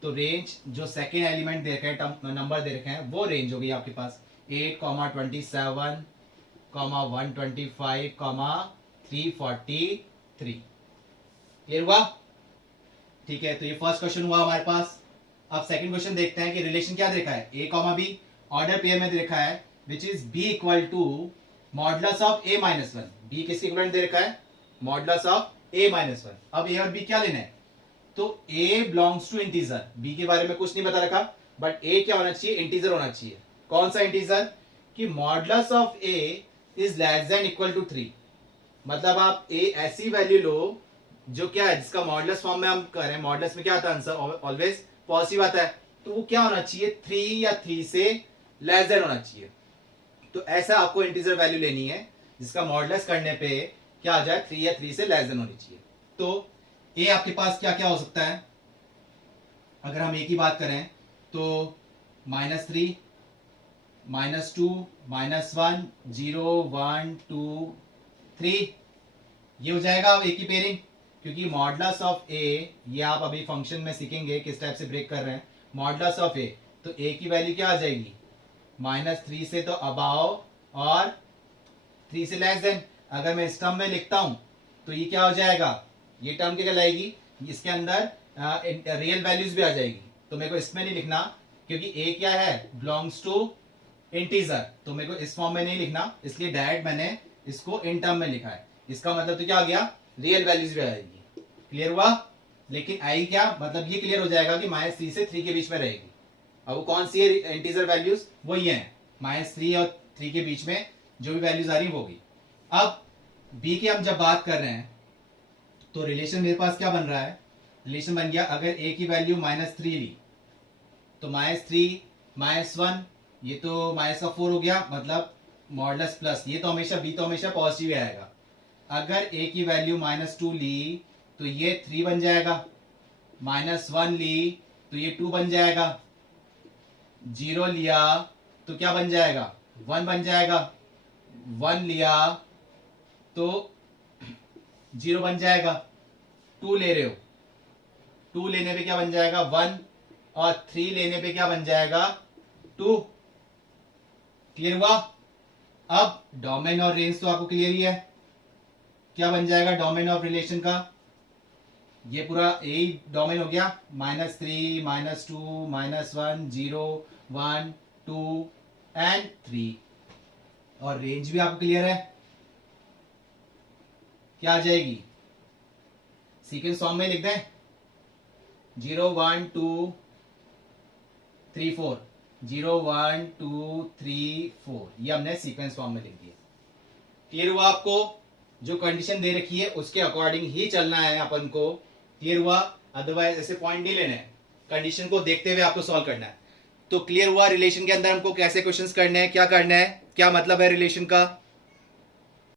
तो रेंज जो सेकेंड एलिमेंट दे रखे हैं, नंबर दे रखे हैं, वो रेंज हो गई आपके पास 8, 27, 125, 343। क्लियर हुआ। ठीक है, तो ये फर्स्ट क्वेश्चन हुआ हमारे पास। अब सेकंड क्वेश्चन देखते हैं कि रिलेशन क्या देखा है, a comma B order pair में देखा है which is b equal to modulus of a minus 1। b किसके इक्विवेलेंट दे रखा है, मॉडुलस ऑफ a माइनस 1। अब a और b क्या लेना है, तो a belongs to integer, b के बारे में कुछ नहीं बता रखा, बट a क्या होना चाहिए, इंटीजर होना चाहिए। कौन सा इंटीजर, कि modulus of a is less than equal to 3। मतलब आप a ऐसी वैल्यू लो जो क्या है, जिसका मॉडुलस फॉर्म में हम कर रहे हैं, मॉडुलस में क्या आता है आंसर, ऑलवेज पॉजिटिव आता है, तो वो क्या होना चाहिए, 3 या 3 से लेस देन होना चाहिए। तो ऐसा आपको इंटीजर वैल्यू लेनी है जिसका मॉडुलस करने पे क्या आ जाए, 3 या 3 से लेस देन होनी चाहिए। तो ए आपके पास क्या क्या हो सकता है, अगर हम ए की बात करें तो -3, -2, -1, 0, 1, 2, 3, ये हो जाएगा अब ए की पेयरिंग। क्योंकि मॉडुलस ऑफ ए, ये आप अभी फंक्शन में सीखेंगे किस टाइप से ब्रेक कर रहे हैं, मॉडुलस ऑफ ए, तो ए की वैल्यू क्या आ जाएगी, -3 से तो अबाव और 3 से लेस देन। अगर मैं इस टर्म में लिखता हूं तो ये क्या हो जाएगा, ये टर्म क्या कहलाएगी, इसके अंदर रियल वैल्यूज भी आ जाएगी। तो मेरे को इसमें नहीं लिखना क्योंकि a क्या है, बिलोंग्स टू इंटीजर, तो मेरे को इस फॉर्म में नहीं लिखना, इसलिए डायरेक्ट मैंने इसको इन टर्म में लिखा है। इसका मतलब तो क्या आ गया, रियल वैल्यूज भी आएगी। क्लियर हुआ? लेकिन आई क्या मतलब ये क्लियर हो जाएगा कि -3 से 3 के बीच में रहेगी। अब वो कौन सी है इंटीजर वैल्यूज, वो ये है -3 और 3 के बीच में जो भी वैल्यूज आ रही वो होगी। अब बी की हम जब बात कर रहे हैं तो रिलेशन मेरे पास क्या बन रहा है, रिलेशन बन गया अगर ए की वैल्यू -3 ली तो -3 -1 ये तो माइनस का 4 हो गया, मतलब मॉडुलस प्लस, ये तो हमेशा बी तो हमेशा पॉजिटिव ही आएगा। अगर ए की वैल्यू -2 ली तो ये 3 बन जाएगा, -1 ली तो ये 2 बन जाएगा, 0 लिया तो क्या बन जाएगा, 1 बन जाएगा, 1 लिया तो 0 बन जाएगा, 2 ले रहे हो, 2 लेने पे क्या बन जाएगा 1, और 3 लेने पे क्या बन जाएगा 2। क्लियर हुआ? अब डोमेन और रेंज तो आपको क्लियर ही है, क्या बन जाएगा डोमेन ऑफ रिलेशन का, ये पूरा यही डोमेन हो गया, -3 -2 -1 0 1 2 एंड 3, और रेंज भी आपको क्लियर है, क्या आ जाएगी, सीक्वेंस फॉर्म में लिख दें 0 1 2 3 4 0 1 2 3 4, ये हमने सीक्वेंस फॉर्म में लिख दिया। क्लियर हुआ आपको? जो कंडीशन दे रखी है उसके अकॉर्डिंग ही चलना है अपन को। क्लियर हुआ? अदरवाइज ऐसे पॉइंट नहीं लेने हैं, कंडीशन को देखते हुए आपको सॉल्व करना है। तो क्लियर हुआ रिलेशन के अंदर हमको कैसे क्वेश्चंस करने हैं, क्या करना है, क्या मतलब है रिलेशन का।